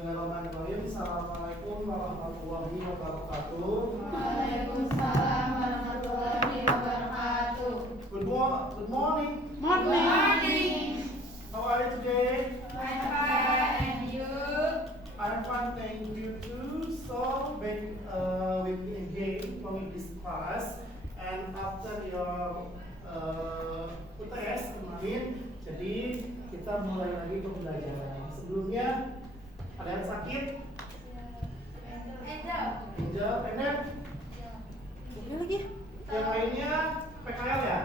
Bismillahirrahmanirrahim. Assalamualaikum warahmatullahi wabarakatuh. Waalaikumsalam warahmatullahi wabarakatuh. Good morning. Morning. How are you today? I'm fine, and you? I'm fine, thank you too. So back with me again from this class, and after your UTS kemarin, jadi kita mulai lagi pembelajaran. Sebelumnya ada yang sakit? Angel. Angel, Enek? lagi. Yang lainnya PKL ya?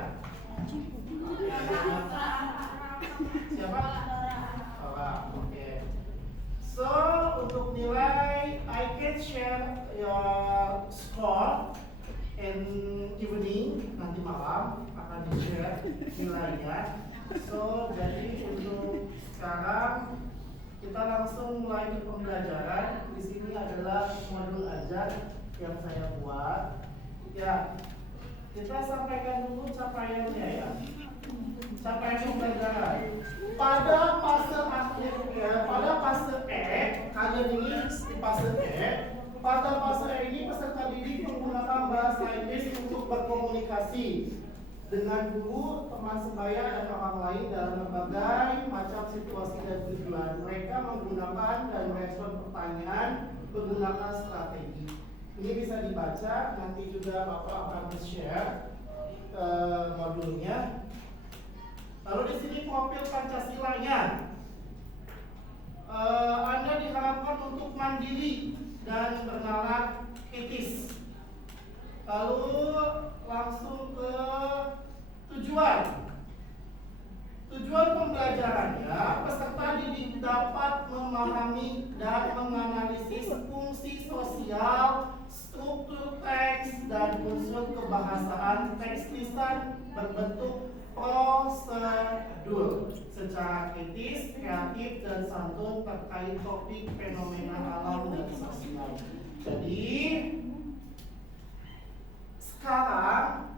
Siapa? Oke. So untuk nilai, I can share your score in evening, nanti malam akan di share nilainya. So jadi untuk sekarang kita langsung mulai ke pembelajaran. Di sini adalah modul ajar yang saya buat. Ya, kita sampaikan dulu capaiannya ya. Capaian pembelajaran. Pada fase akhir ya, pada fase E, kalian ini di fase E. Pada fase E ini peserta didik menggunakan bahasa Inggris untuk berkomunikasi dengan guru, teman sebaya, dan orang lain dalam berbagai macam situasi dan tujuan. Mereka menggunakan dan merespon pertanyaan menggunakan strategi. Ini bisa dibaca, nanti juga Bapak akan share modulnya. Lalu di sini profil Pancasilanya. Anda diharapkan untuk mandiri dan bernalar kritis. Lalu langsung ke tujuan. Tujuan pembelajarannya, peserta didik dapat memahami dan menganalisis fungsi sosial, struktur teks, dan unsur kebahasaan teks lisan berbentuk prosedur secara kritis, kreatif, dan santun terkait topik fenomena alam dan sosial. Jadi sekarang,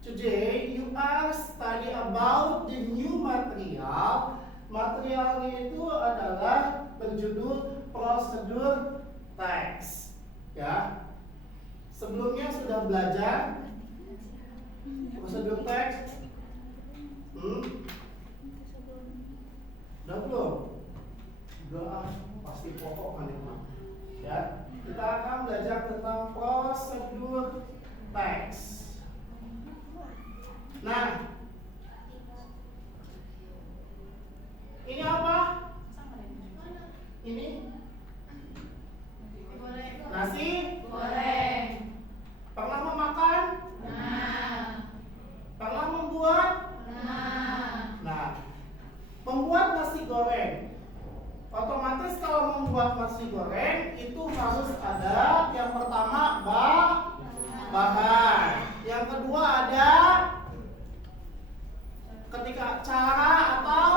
today you are study about the new material. Materialnya itu adalah berjudul prosedur teks. Ya, sebelumnya sudah belajar prosedur teks. Udah belum? Udah, pasti pokok kan ya. Kita akan belajar tentang prosedur teks. Nah, ini apa? Ini nasi Goreng. Pernah memakan? Nah. Pernah membuat? Nah, membuat nasi goreng. Otomatis kalau membuat nasi goreng itu harus ada yang pertama bahan. Yang kedua ada ketika cara atau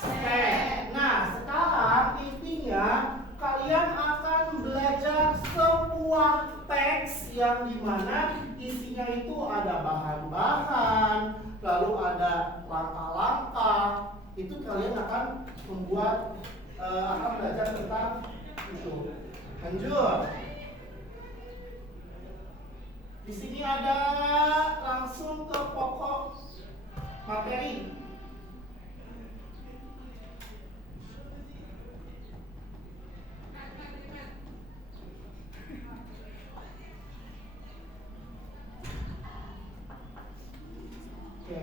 step. Nah, sekarang intinya kalian akan belajar sebuah teks yang dimana isinya itu ada bahan-bahan, lalu ada langkah-langkah. Itu kalian akan membuat, akan belajar tentang itu. Lanjut. Di sini ada langsung ke pokok materi. Oke.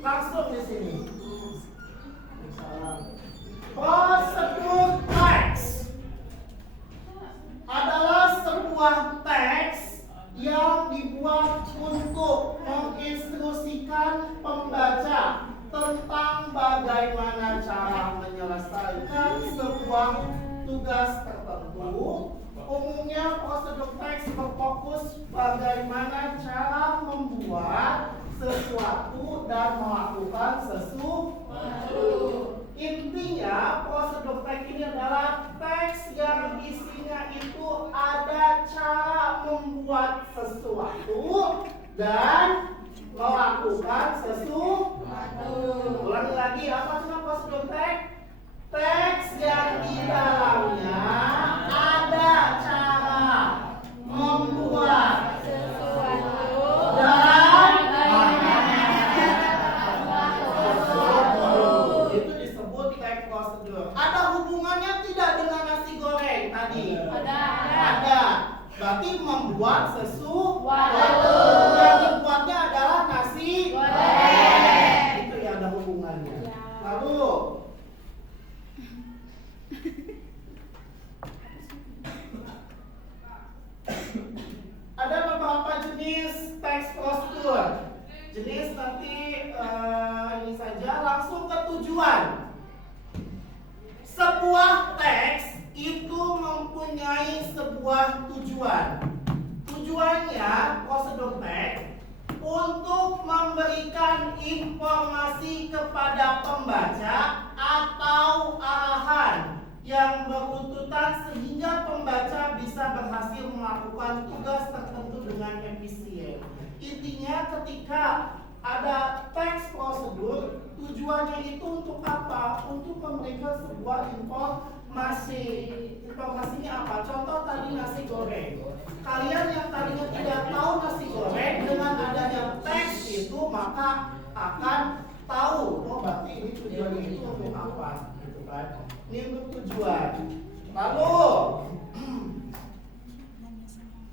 Langsung di sini. Prosedur teks adalah sebuah teks yang dibuat untuk menginstruksikan pembaca tentang bagaimana cara menyelesaikan sebuah tugas tertentu. Umumnya prosedur teks berfokus bagaimana cara membuat sesuatu dan melakukan sesuatu. Intinya prosedur teks ini adalah teks yang isinya itu ada cara membuat sesuatu dan melakukan sesuatu. Ulangi lagi, apa cuma prosedur teks? Teks yang text procedure. Ada hubungannya tidak dengan nasi goreng tadi? Ada. Berarti membuat sesuatu. Waduh. Yang dibuatnya adalah nasi Goreng. Itu ya ada hubungannya. Lalu ada beberapa jenis text procedure. Jenis nanti ini saja langsung ke tujuan. Sebuah teks itu mempunyai sebuah tujuan. Tujuannya prosedur teks untuk memberikan informasi kepada pembaca atau arahan yang beruntutan sehingga pembaca bisa berhasil melakukan tugas tertentu dengan efisien. Intinya ketika ada teks prosedur, tujuannya itu untuk apa? Untuk memberikan sebuah informasi. Informasinya apa? Contoh tadi nasi goreng. Kalian yang tadinya tidak tahu nasi goreng, dengan adanya teks itu maka akan tahu. Oh berarti ini tujuannya itu untuk apa? Gitu kan? Ini untuk tujuan. Lalu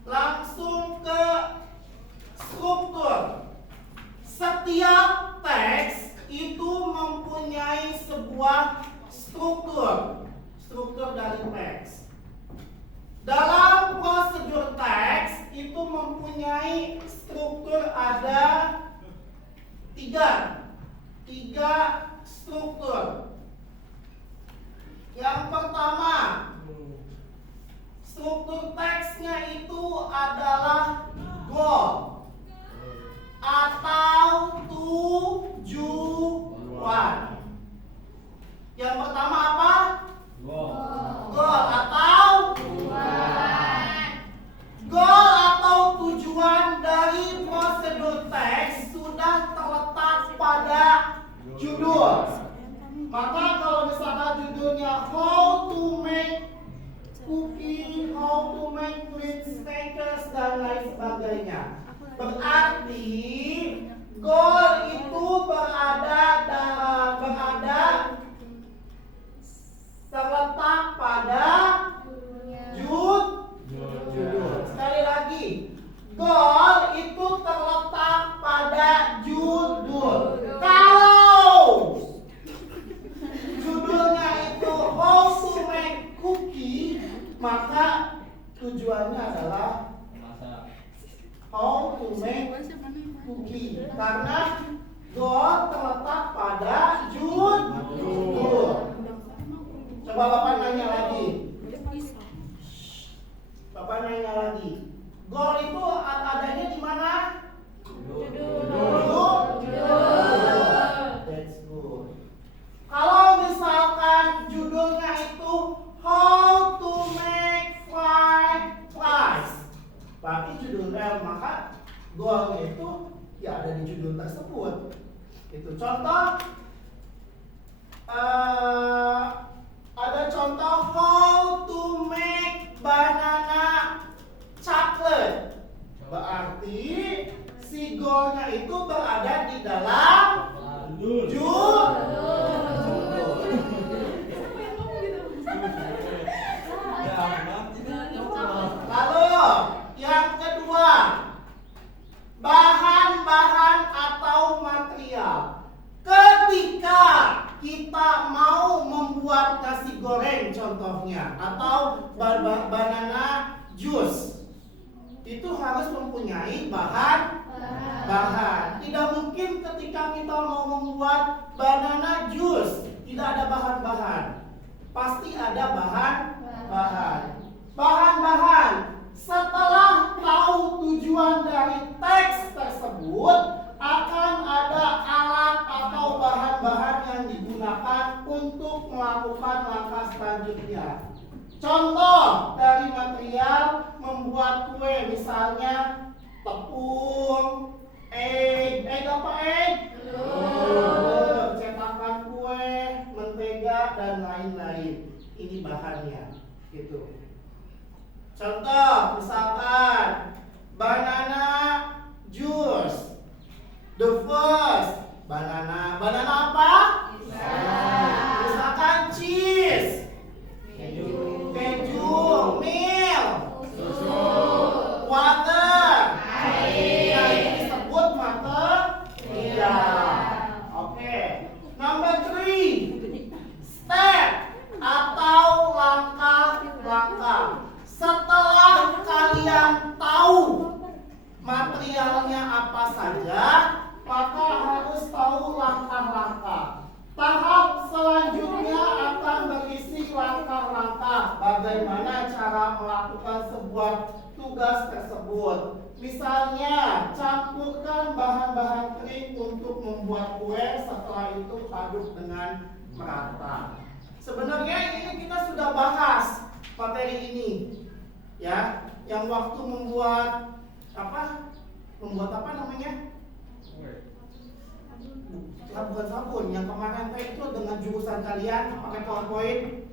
langsung ke struktur. Setiap teks itu mempunyai sebuah struktur. Struktur dari teks. Dalam prosedur teks itu mempunyai struktur ada tiga struktur. Yang pertama, struktur teksnya itu adalah goal atau tujuan. Yang pertama apa? Goal atau tujuan. Goal atau tujuan dari prosedur teks sudah terletak pada judul. Maka kalau misalnya judulnya how to make cookie, how to make fruit snackers dan lain sebagainya, berarti goal itu berada terletak pada judul. Sekali lagi, goal itu terletak pada judul. Kalau judulnya itu how to make cookie, maka tujuannya adalah how to make cookie, karena goal terletak pada judul. Coba Bapak nanya lagi. Goal itu adanya di mana? Judul. That's good. Kalau misalkan judulnya itu how to make fried rice, berarti judulnya, maka goalnya itu ya ada di judul tersebut. Itu contoh. Ada contoh how to make banana chocolate. Berarti si goalnya itu berada di dalam judul. Lalu yang kedua, bahan-bahan atau material. Ketika kita mau membuat nasi goreng contohnya, atau banana juice, itu harus mempunyai bahan. Tidak mungkin ketika kita mau membuat banana juice tidak ada bahan-bahan. Pasti ada bahan-bahan. Setelah tahu tujuan dari teks tersebut, akan ada alat atau bahan-bahan yang digunakan untuk melakukan langkah selanjutnya. Contoh dari material membuat kue, misalnya tepung, egg apa egg? Telur, cetakan kue, mentega dan lain-lain. Ini bahannya, gitu. Contoh, misalkan banana juice. The first banana apa? Misalkan bagaimana cara melakukan sebuah tugas tersebut. Misalnya, campurkan bahan-bahan kering untuk membuat kue, setelah itu aduk dengan merata. Sebenarnya ini kita sudah bahas materi ini, ya, yang waktu membuat apa? Membuat apa namanya? Bukan sabun, yang kemarin itu dengan jurusan kalian pakai PowerPoint.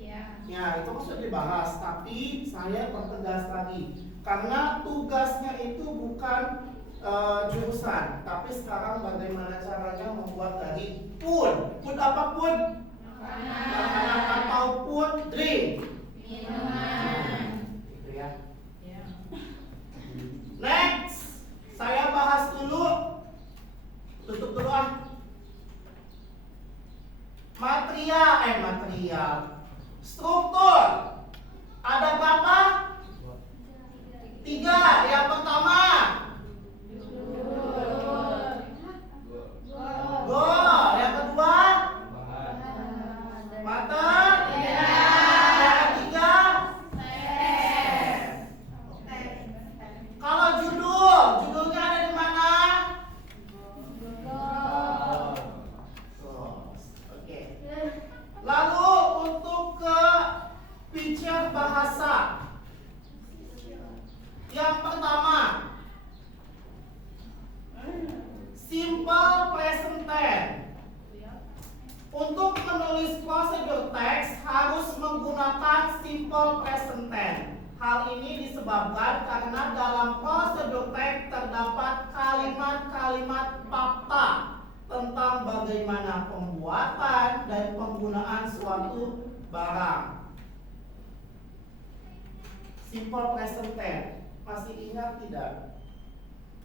Ya, itu sudah dibahas, tapi saya pertegas lagi karena tugasnya itu bukan jurusan, tapi sekarang bagaimana caranya membuat dari food apapun, makanan ataupun drink, Minuman. gitu ya. Next, saya bahas dulu, tutup dulu ah. Material. Struktur. Ada berapa? 3. Yang pertama, go. Yang kedua, material. Yang ketiga, kalau judulnya ada di mana? Oke. Lalu untuk ke feature bahasa. Yang pertama, simple present tense. Untuk menulis prosedur teks harus menggunakan simple present tense. Hal ini disebabkan karena dalam prosedur teks terdapat kalimat-kalimat fakta tentang bagaimana pembuatan dan penggunaan suatu barang. Simple present tense. Masih ingat tidak?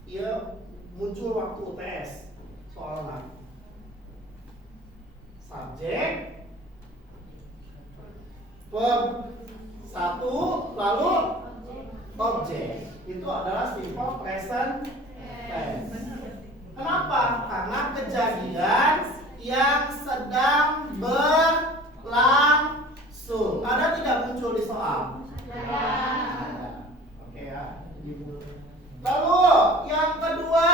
Ia muncul waktu UTS soalnya. Subjek, verb 1, lalu objek. Itu adalah simple present tense. Kenapa? Karena kejadian yang sedang berlangsung. Ada tidak muncul di soal? Ada. Oke ya. Lalu yang kedua,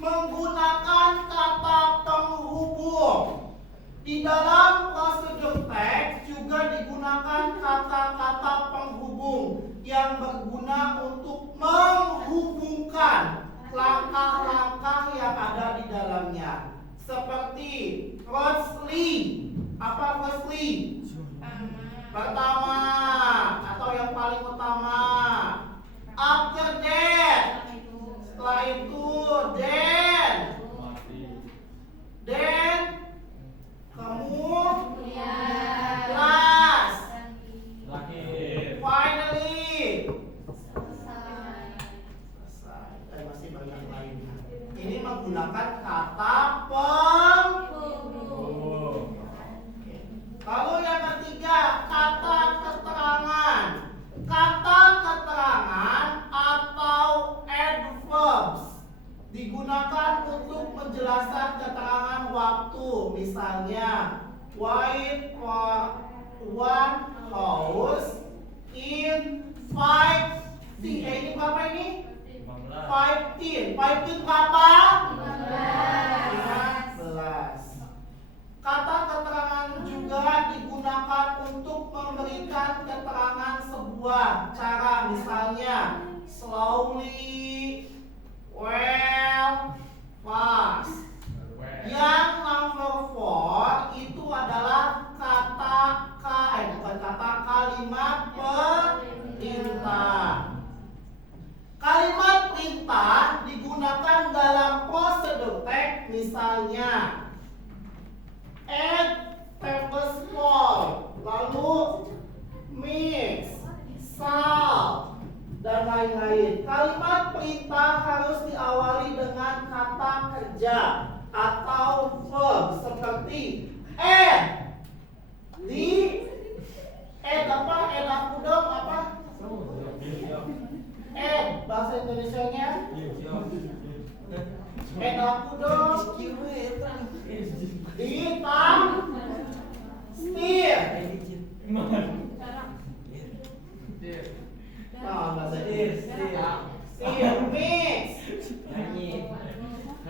menggunakan kata penghubung. Di dalam prosedur teks juga digunakan kata-kata penghubung yang berguna untuk menghubungkan langkah-langkah yang ada di dalamnya. Seperti firstly. Apa firstly? Pertama atau yang paling utama. After that. Setelah itu then kemudian last. Finally. Selesai. Masih banyak lainnya. Ini menggunakan kata penghubung. Lalu yang ketiga, kata keterangan. Kata keterangan atau adverbs digunakan untuk menjelaskan keterangan waktu. Misalnya, wait for one house in 5. Ini berapa ini? 15 berapa? 15. Kata keterangan juga digunakan untuk memberikan keterangan sebuah cara. Misalnya, slowly, well, fast. Yang number 4 itu adalah kalimat perintah. Kalimat perintah digunakan dalam prosedur teks, misalnya add tablespoon, lalu mix, salt, dan lain-lain. Kalimat perintah harus diawali dengan kata kerja atau verb seperti add, add apa? Add aku dong apa? Add bahasa Indonesianya? Add aku dong. Ditang, setir. Nah, bahasa Stir. Stir, mix. Nyanyi.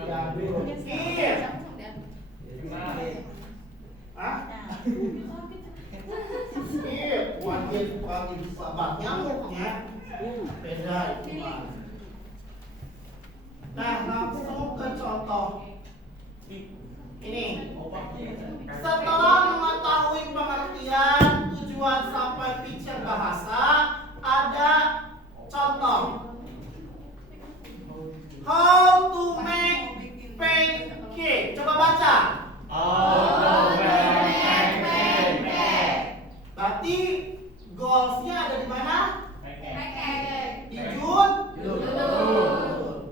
Ya, dulu. Stir. Hah? Stir. Wajib sahabat nyamuknya. Beda itu mah. Nah, langsung ke contoh. Ini. Setelah mengetahui pengertian, tujuan sampai feature bahasa, ada contoh. How to make pancake. Coba baca. Berarti goalsnya ada di mana? Di Jun.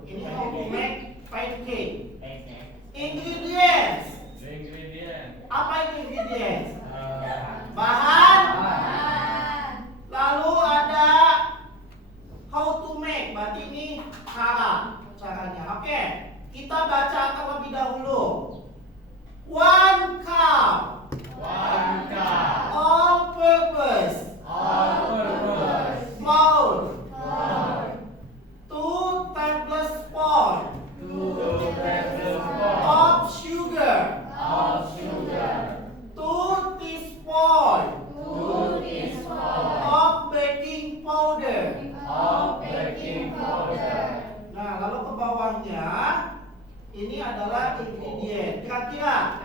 Ini how to make pancake. Ingredients. Apa itu ingredients? Bahan. Lalu ada how to make. Berarti ini caranya. Oke, kita baca terlebih dahulu. 1 cup. All purpose. Flour. 2 tablespoon of sugar. 2 teaspoon of baking powder. Nah, lalu ke bawahnya ini adalah ingredient. Kira-kira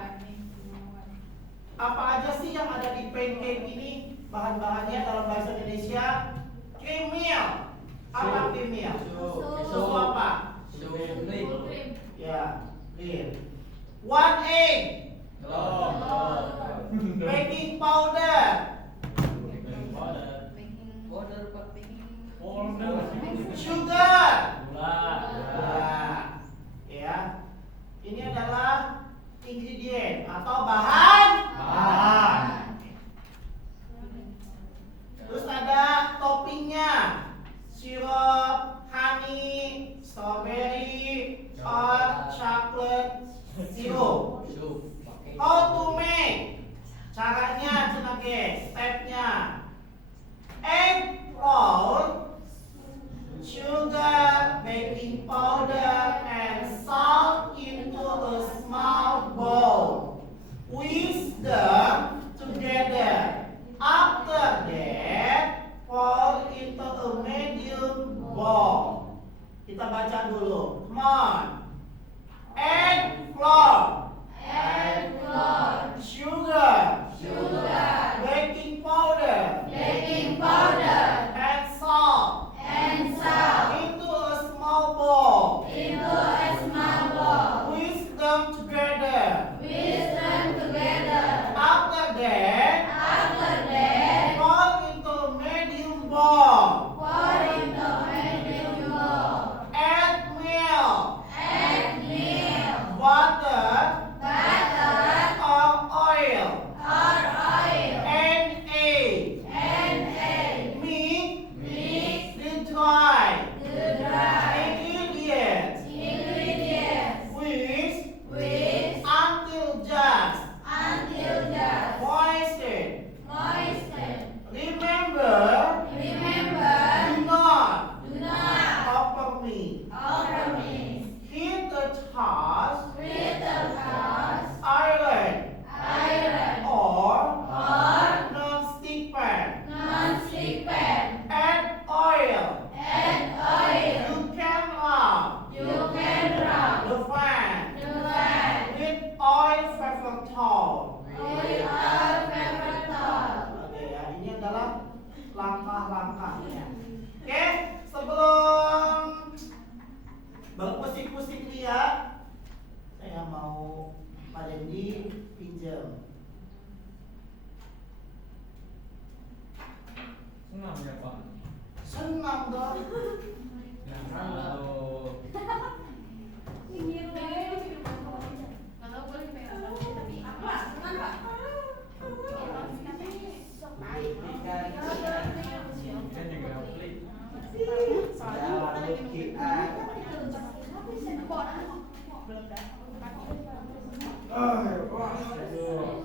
apa aja sih yang ada di pancake ini? Bahan-bahannya dalam bahasa Indonesia cream milk. Apa cream milk? Susu apa? Ya, cream. 1 egg. Baking powder. Sugar. Nah, ya. Ini adalah ingredient atau bahan. Terus ada toppingnya. Sirup, honey, strawberry, or chocolate syrup. How to make? Caranya cina guys, stepnya. Egg flour, sugar, baking powder, and salt into a small bowl. Whisk them together. After that, pour into a medium bowl. Kita baca dulu. Come on. Egg flour. Sugar. Baking powder. And salt. Into a small bowl. Whisk them together. After that, pour into a medium bowl. Add milk, butter, or oil, and egg. Mix the dry ingredients. Whisk until just moistened. Remember, do not over me. Heat the toast, iron, or non-stick pan. Add oil. You can rub the fan with oil favor towel. Oke ya, ini adalah langkah-langkahnya. Oke, sebelum berpusing-pusing lihat, saya mau Pak Dendi pinjam. Senang ya Pak. Senang dong. Halo. Kan juga pelit. Wah, aduh.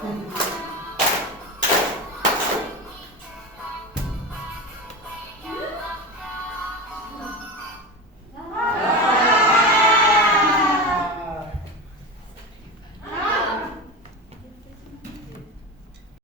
Oke.